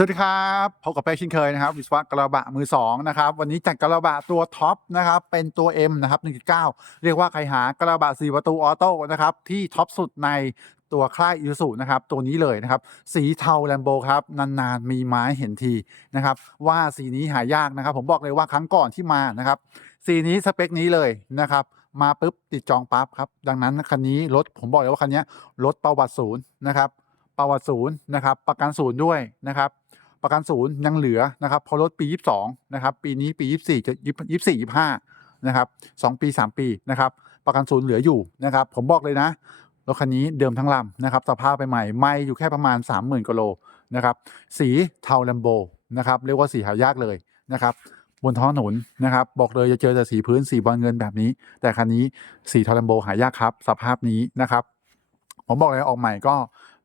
สวัสดีครับพบกับเป้เช่นเคยนะครับ วิศวะกระบะมือสองนะครับวันนี้จัดกระบะตัวท็อปนะครับเป็นตัว M นะครับ1.9 เรียกว่าใครหากระบะ4ประตูออโต้นะครับที่ท็อปสุดในตัวค่ายยูสุนะครับตัวนี้เลยนะครับสีเทาแลมโบครับนานๆมีไม้เห็นทีนะครับว่าสีนี้หายากนะครับ ผมบอกเลยว่าครั้งก่อนที่มานะครับสีนี้สเปคนี้เลยนะครับมาปุ๊บติดจองปั๊บครับดังนั้นคันนี้รถผมบอกเลยว่าคันนี้รถประวัติศูนย์นะครับ ประวัติศูนย์นะครับ ประกันศูนย์ด้วยนะครับ ประกันศูนย์ยังเหลือนะครับพอรถปี 22นะครับ ปีนี้ปี 24จะ24 25นะครับ2ปี 3 ปีนะครับ ประกันศูนย์เหลืออยู่นะครับ ผมบอกเลยนะรถคันนี้เดิมทั้งลำนะครับ สภาพใหม่ๆไม่อยู่แค่ประมาณ 30,000กิโลนะครับ สีเทาแลมโบนะครับ เรียกว่าสีหายากเลยนะครับ บนท้องถนนนะครับ บอกเลยจะเจอแต่สีพื้นสีบอลเงินแบบนี้ แต่คันนี้สีเทาแลมโบหายากครับ สภาพนี้นะครับ ผมบอกเลยออกใหม่ก็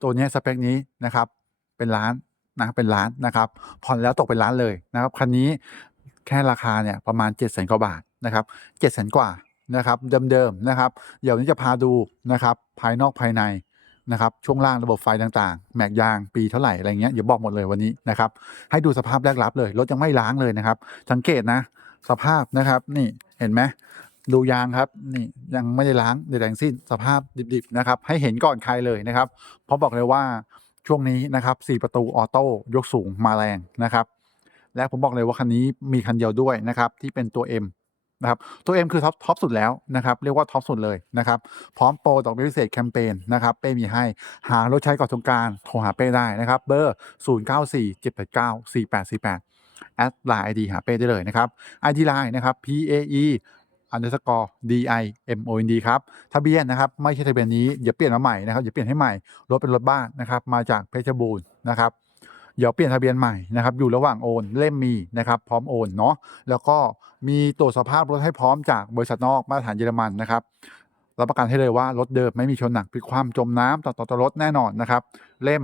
ตัวนี้สเปคนี้นะครับเป็นล้านนะครับเป็นล้านนะครับผ่อนแล้วตกเป็นล้านเลยนะครับคันนี้แค่ราคาเนี่ยประมาณ7จ็ดแสนกว่าบาทนะครับเจ็ดแสนกว่านะครับเดิมๆนะครับเดี๋ยวนี้จะพาดูนะครับภายนอกภายในนะครับช่วงล่างระบบไฟต่างๆ แม็กยางปีเท่าไหร่อะไรเงี้ยเดี๋ยวบอกหมดเลยวันนี้นะครับให้ดูสภาพแรกรับเลยรถยังไม่ล้างเลยนะครับ สังเกตนะสภาพนะครับนี่เห็นไหม ดูยางครับนี่ยังไม่ได้ล้างใดๆทั้งสิ้นสภาพดิบๆนะครับให้เห็นก่อนใครเลยนะครับเพราะบอกเลยว่าช่วงนี้นะครับ4ประตูออโต้ยกสูงมาแรงนะครับและผมบอกเลยว่าคันนี้มีคันเดียวด้วยนะครับที่เป็นตัว M นะครับตัว M คือท็อปท็อปสุดแล้วนะครับเรียกว่าท็อปสุดเลยนะครับพร้อมโปรดอกเบี้ยพิเศษแคมเปญนะครับเป้มีให้หารถใช้ก่อนสงการโทรหาเป้ได้นะครับเบอร์ 0 9 4 7 8 9 4 8 4 8แอดไลน์ไอดีหาเป้ได้เลยนะครับไอดีไลน์นะครับ P A E อันเดอร์สกอร์ D I M O N D ครับทะเบียนนะครับไม่ใช่ทะเบียนนี้อย่าเปลี่ยนมาใหม่นะครับอย่าเปลี่ยนให้ใหม่รถเป็นรถบ้านนะครับมาจากเพชรบูรณ์นะครับเดี๋ยวเปลี่ยนทะเบียนใหม่นะครับอยู่ระหว่างโอนเล่มมีนะครับพร้อมโอนเนาะแล้วก็มีตรวจสภาพรถให้พร้อมจากบริษัทนอกมาตรฐานเยอรมันนะครับรับประกันให้เลยว่ารถเดิมไม่มีชนหนักพิกคว่ำจมน้ำต่อต่อรถแน่นอนนะครับ เล่ม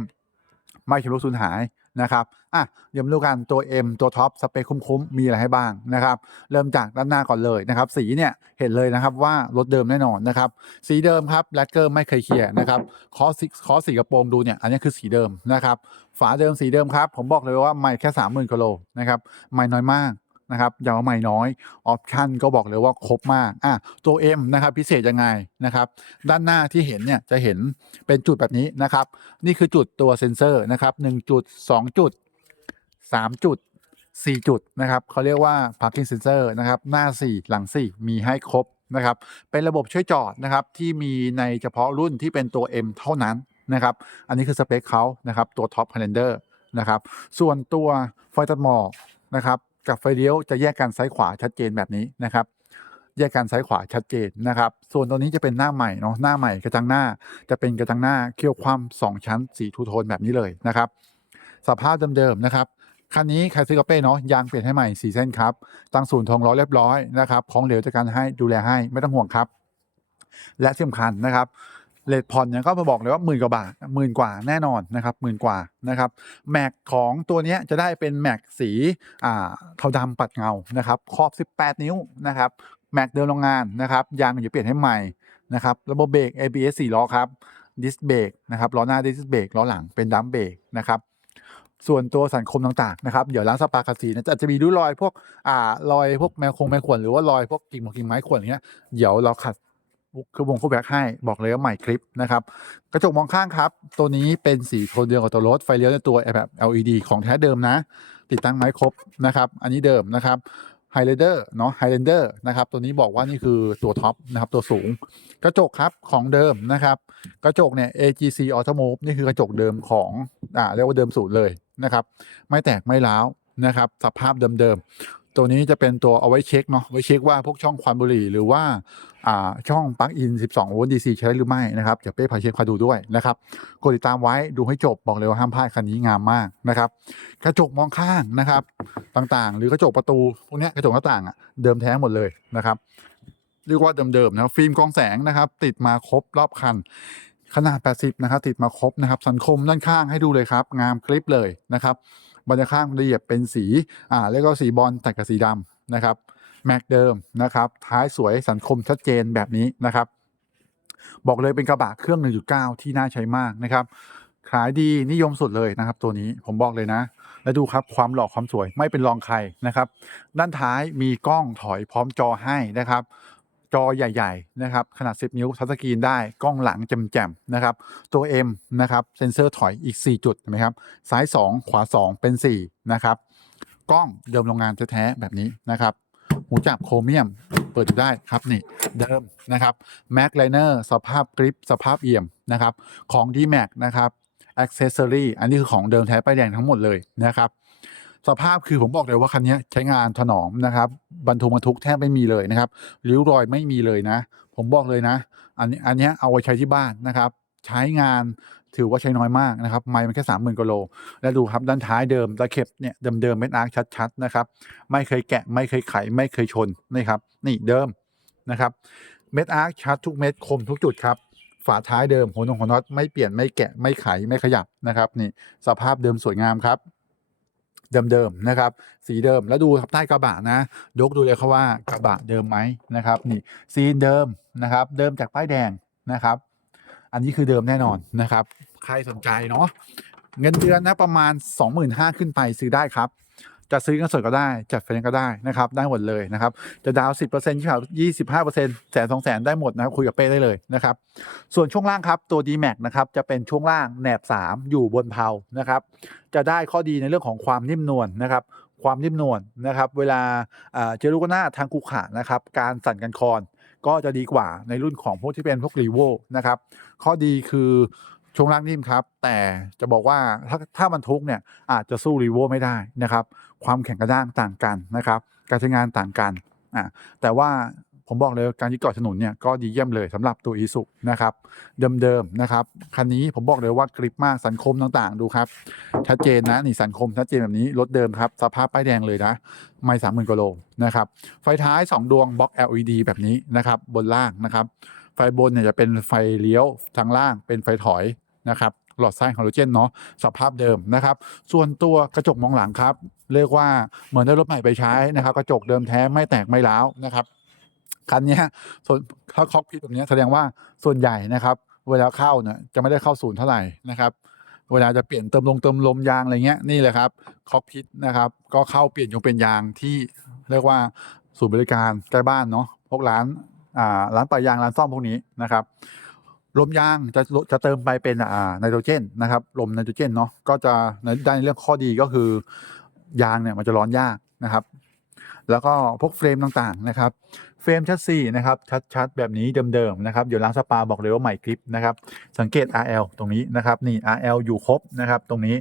ไม่ชำรุดสูญหายนะครับอะเดี๋ยวมาดูกันตัว M ตัวท็อปสเปคคุ้มๆ มีอะไรให้บ้างนะครับ เริ่มจากด้านหน้าก่อนเลยนะครับ สีเนี่ยเห็นเลยนะครับว่ารถเดิมแน่นอนนะครับ สีเดิมครับแลกเกอร์ไม่เคยเคลียร์นะครับ คอสคอสีกระโปรงดูเนี่ย อันนี้คือสีเดิมนะครับ ฝาเดิมสีเดิมครับ ผมบอกเลยว่าไม่แค่สามหมื่นกิโลนะครับ ไม่น้อยมาก นะครับยาว่าไม่น้อยออปชันก็บอกเลยว่าครบมากอะตัว M นะครับพิเศษยังไงนะครับด้านหน้าที่เห็นเนี่ยจะเห็นเป็นจุดแบบนี้นะครับ นี่คือจุดตัวเซ็นเซอร์นะครับหนึ่งจุดสองจุดสามจุดสี่จุดนะครับเขาเรียกว่า parking sensor นะครับหน้า 4 หลัง 4 มีให้ครบนะครับเป็นระบบช่วยจอดนะครับที่มีในเฉพาะรุ่นที่เป็นตัว M เท่านั้นนะครับอันนี้คือสเปคเขานะครับตัว Top Highlander นะครับส่วนตัวไฟตัดหมอกนะครับ กับไฟเลี้ยวจะแยกกันซ้ายขวาชัดเจนแบบนี้นะครับ แยกกันซ้ายขวาชัดเจนนะครับ ส่วนตัวนี้จะเป็นหน้าใหม่เนาะหน้าใหม่กระจังหน้า จะเป็นกระจังหน้าเคี่ยวคว่ำสองชั้นสีทูโทนแบบนี้เลยนะครับ สภาพเดิมๆนะครับคันนี้ใครซื้อกระเป้เนาะยางเปลี่ยนให้ใหม่สี่เส้นครับตั้งศูนย์ทองล้อยเรียบร้อยนะครับของเหลวจัดการให้ดูแลให้ไม่ต้องห่วงครับ และที่สำคัญนะครับ เลทผ่อนเนี่ยก็มาบอกเลยว่าหมื่นกว่าบาทหมื่นกว่าแน่นอนนะครับหมื่นกว่านะครับแม็กของตัวนี้จะได้เป็นแม็กสีอ่าเทาดำปัดเงานะครับขอบ 18 นิ้วนะครับแม็กเดิมโรงงานนะครับยางอยู่เปลี่ยนให้ใหม่นะครับระบบเบรก ABS 4ล้อครับดิสเบรกนะครับล้อหน้าดิสเบรกล้อหลังเป็นดัมเบรกนะครับส่วนตัวสันคมต่างๆนะครับ เดี๋ยวล้างสปาคาสีนะจะจะมีริ้วรอยพวกอ่ารอยพวกแมวคงแมวขวนหรือว่ารอยพวกกิ่งมอกกิ่งไม้ขวนอย่างเงี้ยเดี๋ยวเราขัด คือวงคู่แบ็คให้บอกเลยว่าใหม่คลิปนะครับ กระจกมองข้างครับ ตัวนี้เป็นสีโทนเดียวกับตัวรถ ไฟเลี้ยวในตัวแบบ LED ของแท้เดิมนะ ติดตั้งไม้ครบนะครับ อันนี้เดิมนะครับไฮเลเดอร์เนาะไฮเลนเดอร์นะครับ ตัวนี้บอกว่านี่คือตัวท็อปนะครับ ตัวสูง กระจกครับของเดิมนะครับ กระจกเนี่ย AGC Automove นี่คือกระจกเดิมของอ่าเรียกว่าเดิมสูตรเลยนะครับ ไม่แตกไม่ร้าวนะครับ สภาพเดิมๆ ตัวนี้จะเป็นตัวเอาไว้เช็คเนาะไว้เช็คว่าพวกช่องควันบุหรี่หรือว่าอ่าช่องปลั๊กอิน 12 โวลต์ DC ใช้หรือไม่นะครับเดี๋ยวเป้พาเช็คพาดูด้วยนะครับกดติดตามไว้ดูให้จบบอกเลยว่าห้ามพลาดคันนี้งามมากนะครับ กระจกมองข้างนะครับต่างๆ หรือกระจกประตูพวกนี้กระจกหน้าต่างอะเดิมแท้หมดเลยนะครับเรียกว่าเดิมๆนะฟิล์มกองแสงนะครับ ติดมาครบรอบคันขนาด 80 นะครับ ติดมาครบนะครับ สันคมด้านข้างให้ดูเลยครับ งามคลิปเลยนะครับ บรรยากาศละเอียดเป็นสีอ่าเรียกว่าสีบอลแต่กับสีดำนะครับแม็กเดิมนะครับท้ายสวยสันคมชัดเจนแบบนี้นะครับ บอกเลยเป็นกระบะเครื่อง 1.9 ที่น่าใช้มากนะครับ ขายดีนิยมสุดเลยนะครับ ตัวนี้ผมบอกเลยนะ แล้วดูครับความหล่อความสวยไม่เป็นรองใครนะครับ ด้านท้ายมีกล้องถอยพร้อมจอให้นะครับ จอใหญ่ ๆ นะครับ ขนาด 10 นิ้วทัชสกรีนได้กล้องหลังแจ่มๆนะครับ ตัว M นะครับเซ็นเซอร์ถอยอีก 4 จุดเห็นไหมครับซ้าย 2 ขวา 2 เป็น 4 นะครับ กล้องเดิมโรงงานแท้ๆแบบนี้นะครับหูจับโครเมียมเปิดดูได้ครับนี่เดิมนะครับแม็กไลเนอร์สภาพกริปสภาพเอี่ยมนะครับของ d m a x นะครับอ c เซสซอรี่อันนี้คือของเดิมแท้ป้ายแดงทั้งหมดเลยนะครับ สภาพคือผมบอกเลยว่าคันนี้ใช้งานถนอมนะครับ บรรทุกบรรทุกแทบไม่มีเลยนะครับริ้วรอยไม่มีเลยนะ ผมบอกเลยนะ อันนี้อันเนี้เอาไว้ใช้ที่บ้านนะครับ ใช้งานถือว่าใช้น้อยมากนะครับ ไม่มันแค่สามหมื่นกโล แล้วดูครับด้านท้ายเดิมตะเข็บเนี่ยเดิมเดิมเม็ดอาร์คชัดๆนะครับ ไม่เคยแกะไม่เคยไขไม่เคยชนนี่ครับ นี่เดิมนะครับเม็ดอาร์คชัดทุกเม็ดคมทุกจุดครับฝาท้ายเดิมหัวน็อตหัวน็อตไม่เปลี่ยนไม่แกะไม่ไขไม่ขยับนะครับ นี่สภาพเดิมสวยงามครับ เดิมๆนะครับ สีเดิมแล้วดูครับใต้กระบะนะยกดูเลยครับว่ากระบะเดิมไหมนะครับ นี่ซีนเดิมนะครับ เดิมจากป้ายแดงนะครับ อันนี้คือเดิมแน่นอนนะครับ ใครสนใจเนาะเงินเดือนนะประมาณ 25,000ขึ้นไปซื้อได้ครับ จะซื้อเงินสดก็ได้จัดไฟแนนซ์ก็ได้นะครับได้หมดเลยนะครับจะดาวน์สิบเปอร์เซ็นต์ยี่สิบห้าเปอร์เซ็นต์แสนสองแสนได้หมดนะครับคุยกับเป้ได้เลยนะครับส่วนช่วงล่างครับตัว d m a x นะครับจะเป็นช่วงล่างแหนบ 3 อยู่บนเพลานะครับจะได้ข้อดีในเรื่องของความนิ่มนวลนะครับความนิ่มนวลนะครับเวลาเจอลูกหน้าทางคูขานะครับการสั่นกันคอนก็จะดีกว่าในรุ่นของพวกที่เป็นพวกรีโวนะครับข้อดีคือช่วงล่างนิ่มครับ แต่จะบอกว่าถ้าถ้ามันทุกเนี่ยอาจจะสู้รีโวไม่ได้นะครับ ความแข็งกระด้างต่างกันนะครับ การใช้งานต่างกันอ่าแต่ว่าผมบอกเลยการยึดเกาะถนนเนี่ยก็ดีเยี่ยมเลยสำหรับตัวอีสุนะครับเดิมๆนะครับคันนี้ผมบอกเลยว่ากริปมากสันคมต่างๆ ดูครับ ชัดเจนนะนี่สันคมชัดเจนแบบนี้รถเดิมครับสภาพป้ายแดงเลยนะไม่สามหมื่นกว่าโลนะครับไฟท้าย 2 ดวงบล็อก LED แบบนี้นะครับบนล่างนะครับ ไฟบนเนี่ยจะเป็นไฟเลี้ยวทางล่างเป็นไฟถอยนะครับ หลอดไส้ฮาโลเจนเนาะสภาพเดิมนะครับ ส่วนตัวกระจกมองหลังครับ เรียกว่าเหมือนได้รถใหม่ไปใช้นะครับ กระจกเดิมแท้ไม่แตกไม่ร้าวนะครับคันนี้ส่วนถ้าคอกพิทแบบนี้แสดงว่าส่วนใหญ่นะครับ เวลาเข้าเนี่ยจะไม่ได้เข้าศูนย์เท่าไหร่นะครับเวลาจะเปลี่ยนเติมลงเติมลมยางอะไรเงี้ยนี่แหละครับคอกพิทนะครับ ก็เข้าเปลี่ยนยงเป็นยางที่เรียกว่าศูนย์บริการใกล้บ้านเนาะพวกร้านอ่าร้านปะยางร้านซ่อมพวกนี้นะครับ ลมยางจะจะเติมไปเป็นอ่าไนโตรเจนนะครับลมไนโตรเจนเนาะก็จะในได้เรื่องข้อดีก็คือยางเนี่ยมันจะร้อนยากนะครับ แล้วก็พวกเฟรมต่างๆนะครับเฟรมชัดซีนะครับชัดๆแบบนี้เดิมๆนะครับเดี๋ยวร้านสปาบอกเลยว่าใหม่คลิปนะครับสังเกต RL ตรงนี้นะครับนี่ RL อยู่ครบนะครับตรงนี้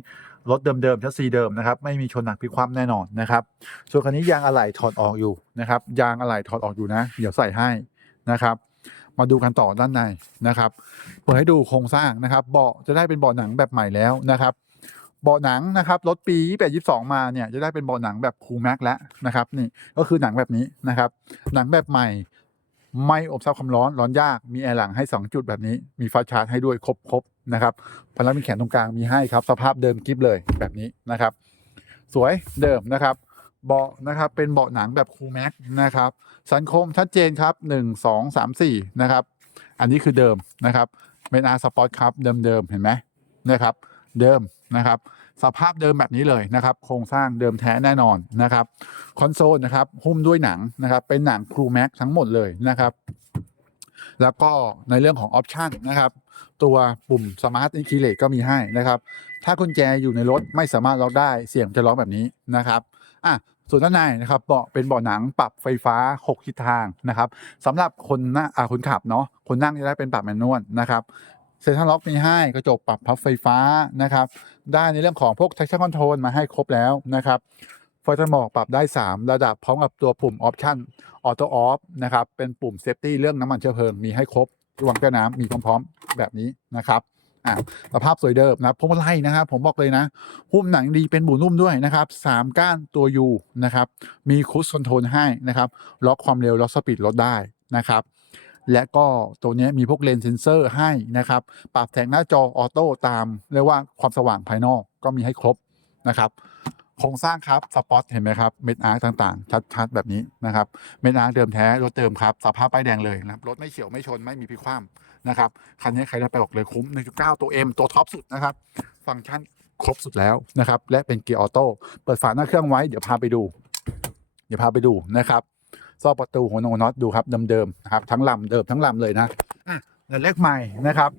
รถเดิมๆชัดซีเดิมนะครับไม่มีชนหนักพิคว่ำแน่นอนนะครับส่วนคันนี้ยางอะไหล่ถอดออกอยู่นะครับยางอะไหล่ถอดออกอยู่นะ เดี๋ยวใส่ให้นะครับ มาดูกันต่อด้านในนะครับเปิดให้ดูโครงสร้างนะครับ เบาะจะได้เป็นเบาะหนังแบบใหม่แล้วนะครับเบาะหนังนะครับรถปี28 22 มาเนี่ยจะได้เป็นเบาะหนังแบบคูแม็กแล้วนะครับนี่ก็คือหนังแบบนี้นะครับ หนังแบบใหม่ไม่อบซับความร้อนร้อนยากมีแอร์หลังให้ 2 จุดแบบนี้ มีฟ้าชาร์จให้ด้วยครบครบนะครับพลังมีแขนตรงกลางมีให้ครับ สภาพเดิมกิฟเลยแบบนี้นะครับ สวยเดิมนะครับ เบาะนะครับเป็นเบาะหนังแบบคูแม็กนะครับสันคมชัดเจนครับ 1 2 3 4นะครับอันนี้คือเดิมนะครับเป็นอาร์สปอร์ตครับเดิมๆเห็นไหมนะครับเดิมนะครับสภาพเดิมแบบนี้เลยนะครับ โครงสร้างเดิมแท้แน่นอนนะครับคอนโซลนะครับหุ้มด้วยหนังนะครับเป็นหนังครูแม็กทั้งหมดเลยนะครับแล้วก็ในเรื่องของออปชันนะครับตัวปุ่มสมาร์ทอินคิเลก็มีให้นะครับถ้ากุญแจอยู่ในรถไม่สามารถล็อกได้เสียงจะร้องแบบนี้นะครับ อะส่วนด้านในนะครับเบาะเป็นเบาะหนังปรับไฟฟ้า 6 ทิศทางนะครับสำหรับคนนั่งอ่าคนขับเนาะคนนั่งจะได้เป็นปรับแมนนวลนะครับเซ็นทรัลล็อกมีให้กระจกปรับพับไฟฟ้านะครับได้ในเรื่องของพวก traction control มาให้ครบแล้วนะครับไฟตันหมอกปรับได้ 3 ระดับพร้อมกับตัวปุ่ม option auto off นะครับเป็นปุ่ม safety เรื่องน้ำมันเชื้อเพลิงมีให้ครบระวังแก้วน้ำมีพร้อมๆ แบบนี้นะครับ อ่าสภาพสวยเดิมนะพวงมาลัยนะครับ ผมบอกเลยนะ หุ้มหนังดีเป็นบูนุ่มด้วยนะครับสามก้านตัว U นะครับ มีคูสคอนโทรลให้นะครับ ล็อกความเร็ว ล็อกสปีดลดได้นะครับและก็ตัวนี้มีพวกเลนส์เซนเซอร์ให้นะครับ ปรับแสงหน้าจอออโต้ตามเรียกว่าความสว่างภายนอกก็มีให้ครบนะครับโครงสร้างครับสปอตเห็นไหมครับเม็ดอาร์ต่างๆ ชัดๆ แบบนี้นะครับเม็ดอาร์เดิมแท้รถเดิมครับสภาพป้ายแดงเลยนะครับรถไม่เฉียวไม่ชนไม่มีพิกคว่ นะครับคันนี้ใครได้ไปบอกเลยคุ้ม 1.9 ตัว M ตัวท็อปสุดนะครับ ฟังก์ชันครบสุดแล้วนะครับ และเป็นเกียร์ออโต้เปิดฝาหน้าเครื่องไว้เดี๋ยวพาไปดู เดี๋ยวพาไปดูนะครับซ่อประตูหัวโนน็อตดูครับเดิมๆนะครับทั้งลำเดิมทั้งลำเลยนะอะแล้วเลขใหม่นะครับ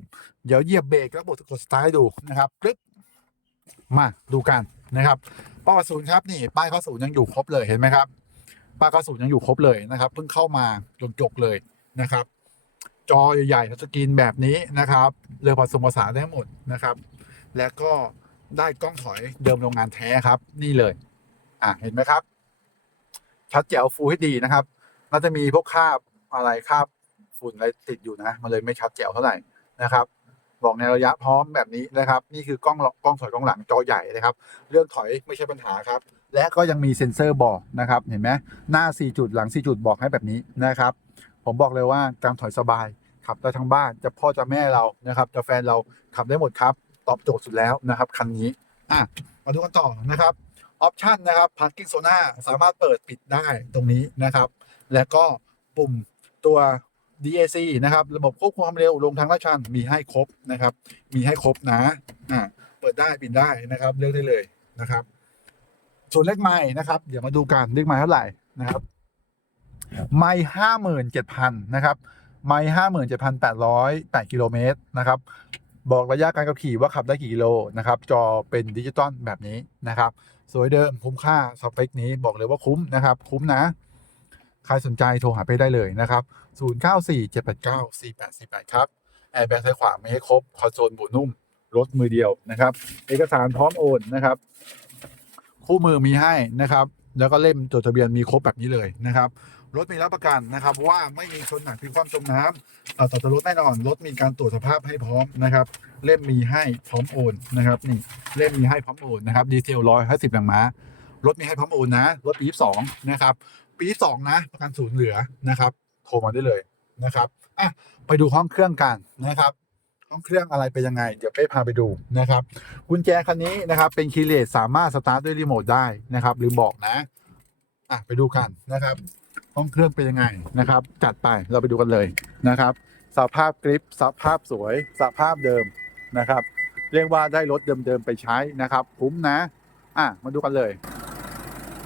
เดี๋ยวเหยียบเบรกแล้วกดกดสตาร์ทให้ดูนะครับปึ๊บมาดูกันนะครับป้ายข้อศูนย์ครับนี่ป้ายข้อศูนย์ยังอยู่ครบเลยเห็นไหมครับป้ายข้อศูนย์ยังอยู่ครบเลยนะครับเพิ่งเข้ามาจกๆเลยนะครับ จอใหญ่ๆสกรีนแบบนี้นะครับเรือผสมผสานได้หมดนะครับ แล้วก็ได้กล้องถอยเดิมโรงงานแท้ครับ นี่เลย อะเห็นไหมครับ ชัดแจ๋วฟูให้ดีนะครับน่าจะมีพวกคราบอะไรคราบฝุ่นอะไรติดอยู่นะ มันเลยไม่ชัดแจ๋วเท่าไหร่นะครับ บอกในระยะพร้อมแบบนี้นะครับ นี่คือกล้องกล้องถอยกล้องหลังจอใหญ่นะครับ เรื่องถอยไม่ใช่ปัญหาครับ และก็ยังมีเซ็นเซอร์บอกนะครับ เห็นไหมหน้า 4 จุดหลัง 4 จุดบอกให้แบบนี้นะครับ ผมบอกเลยว่าการถอยสบาย ขับได้ทั้งบ้านจะพ่อจะแม่เรานะครับจะแฟนเราขับได้หมดครับ ตอบโจทย์สุดแล้วนะครับคันนี้อะมาดูกันต่อนะครับออปชันนะครับ parking zona สามารถเปิดปิดได้ตรงนี้นะครับ และก็ปุ่มตัว DAC นะครับ ระบบควบคุมความเร็วลงทางลาดชันมีให้ครบนะครับ มีให้ครบนะอ่าเปิดได้ปิดได้นะครับเลือกได้เลยนะครับ ส่วนเลขไม้นะครับ เดี๋ยวมาดูกันเลขไม้เท่าไหร่นะครับ ไม้ห้าหมื่นเจ็ดพันนะครับ ไม้ห้าหมื่นเจ็ดพันแปดร้อยแปดกิโลเมตรนะครับ บอกระยะการขับขี่ว่าขับได้กี่กิโลนะครับ จอเป็นดิจิตอลแบบนี้นะครับ สวยเดิมคุ้มค่าสเปคนี้บอกเลยว่าคุ้มนะครับ คุ้มนะ ใครสนใจโทรหาไปได้เลยนะครับ0947894848 ครับ แอร์แบ็กซ้ายขวาไม่ให้ครบ คอนโซลบุนุ่ม รถมือเดียวนะครับ เอกสารพร้อมโอนนะครับ คู่มือมีให้นะครับ แล้วก็เล่มจดทะเบียนมีครบแบบนี้เลยนะครับ รถมีรับประกันนะครับ ว่าไม่มีชนหนักพิคว่ำจมน้ำต่อต่อรถแน่นอนรถมีการตรวจสภาพให้พร้อมนะครับ เล่มมีให้พร้อมโอนนะครับนี่เล่มมีให้พร้อมโอนนะครับดีเซลร้อยห้าสิบแรงม้ารถมีให้พร้อมโอนนะรถปีสองนะครับ ปีสองนะประกันศูนย์เหลือนะครับโทรมาได้เลยนะครับอะไปดูห้องเครื่องกันนะครับห้องเครื่องอะไรเป็นยังไง เดี๋ยวเป้พาไปดูนะครับกุญแจคันนี้นะครับ เป็นคีเลสสามารถสตาร์ทด้วยรีโมทได้นะครับลืมบอกนะ อะไปดูกันนะครับ ห้องเครื่องเป็นยังไงนะครับ จัดไปเราไปดูกันเลยนะครับสภาพกริปสภาพสวยสภาพเดิมนะครับ เรียกว่าได้รถเดิมๆไปใช้นะครับคุ้มนะ อะมาดูกันเลย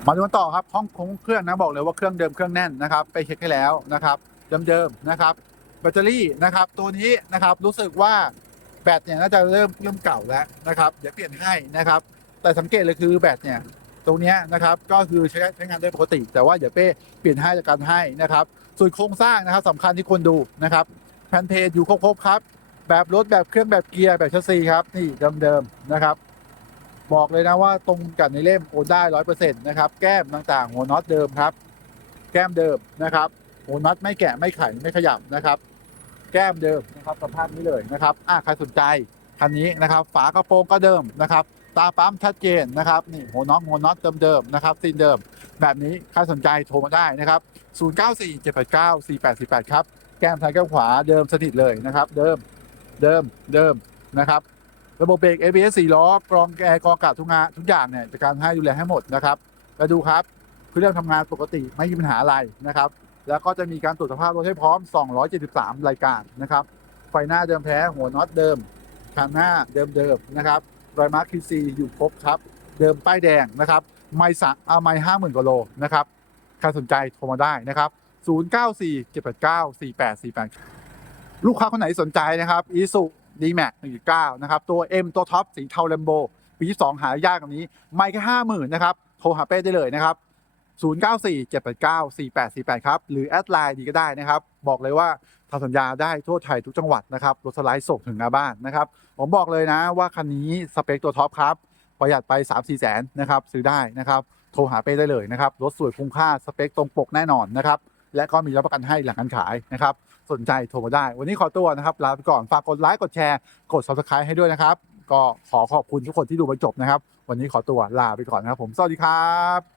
มาดูกันต่อครับห้องของเครื่องนะบอกเลยว่าเครื่องเดิมเครื่องแน่นนะครับ ไปเช็คให้แล้วนะครับเดิมๆนะครับ แบตเตอรี่นะครับตัวนี้นะครับรู้สึกว่าแบตเนี่ยน่าจะเริ่มเริ่มเก่าแล้วนะครับเดี๋ยวเปลี่ยนให้นะครับ แต่สังเกตเลยคือแบตเนี่ย ตรงนี้นะครับก็คือใช้ใช้งานได้ปกติ แต่ว่าเดี๋ยวเป้เปลี่ยนให้จากการให้นะครับส่วนโครงสร้างนะครับสำคัญที่คนดูนะครับแผ่นเพจอยู่ครบครับ แบบรถแบบเครื่องแบบเกียร์แบบชัสซีครับนี่เดิมๆนะครับบอกเลยนะว่าตรงกันในเล่มโอนได้ร้อยเปอร์เซ็นต์นะครับแก้มต่างๆ หัวน็อตเดิมครับ แก้มเดิมนะครับ หัวน็อตไม่แกะไม่ไขไม่ขยับนะครับ แก้มเดิมนะครับสภาพนี้เลยนะครับอะใครสนใจคันนี้นะครับ ฝากระโปรงก็เดิมนะครับ ตาปั๊มชัดเจนนะครับนี่หัวน็อตหัวน็อตเดิมๆนะครับซีนเดิม แบบนี้ใครสนใจโทรมาได้นะครับ 0947894848 ครับ แก้มซ้ายแก้มขวาเดิมสถิตเลยนะครับ เดิมเดิมเดิมนะครับ ระบบเบรก ABS 4ล้อกรองแอร์กรองอากาศทุกงานทุกอย่างเนี่ยจะการให้ดูแลให้หมดนะครับมาดูครับเครื่องทำงานปกติไม่มีปัญหาอะไรนะครับ แล้วก็จะมีการตรวจสภาพรถให้พร้อม 273 รายการนะครับไฟหน้าเดิมแท้หัวน็อตเดิมคันหน้าเดิมๆนะครับ รอยมาร์คคีซีอยู่ครบครับ เดิมป้ายแดงนะครับ ไม่สะเอาไม่ห้าหมื่นกว่าโลนะครับใครสนใจโทรมาได้นะครับ 094 789 4848 ลูกค้าคนไหนสนใจนะครับอีสุดีแม็กหนึ่งจุดเก้านะครับ ตัว M ตัวท็อปสีเทาแลมโบปีที่2หายากกว่านี้ ไม่แค่ห้าหมื่นนะครับ โทรหาเป้ได้เลยนะครับ 094 789 4848 ครับ หรือแอดไลน์ดีก็ได้นะครับ บอกเลยว่าทำสัญญาได้ทั่วไทยทุกจังหวัดนะครับรถสไลด์ส่งถึงหน้าบ้านนะครับ ผมบอกเลยนะว่าคันนี้สเปคตัวท็อปครับ ประหยัดไป 3 4แสนนะครับ ซื้อได้นะครับ โทรหาเป้ได้เลยนะครับ รถสวยคุ้มค่าสเปคตรงปกแน่นอนนะครับ และก็มีรับประกันให้หลังการขายนะครับ สนใจโทรมาได้ วันนี้ขอตัวนะครับลาไปก่อนฝากกดไลค์กดแชร์กด subscribe ให้ด้วยนะครับก็ขอขอบคุณทุกคนที่ดูไปจบนะครับ วันนี้ขอตัวลาไปก่อนนะครับผมสวัสดีครับ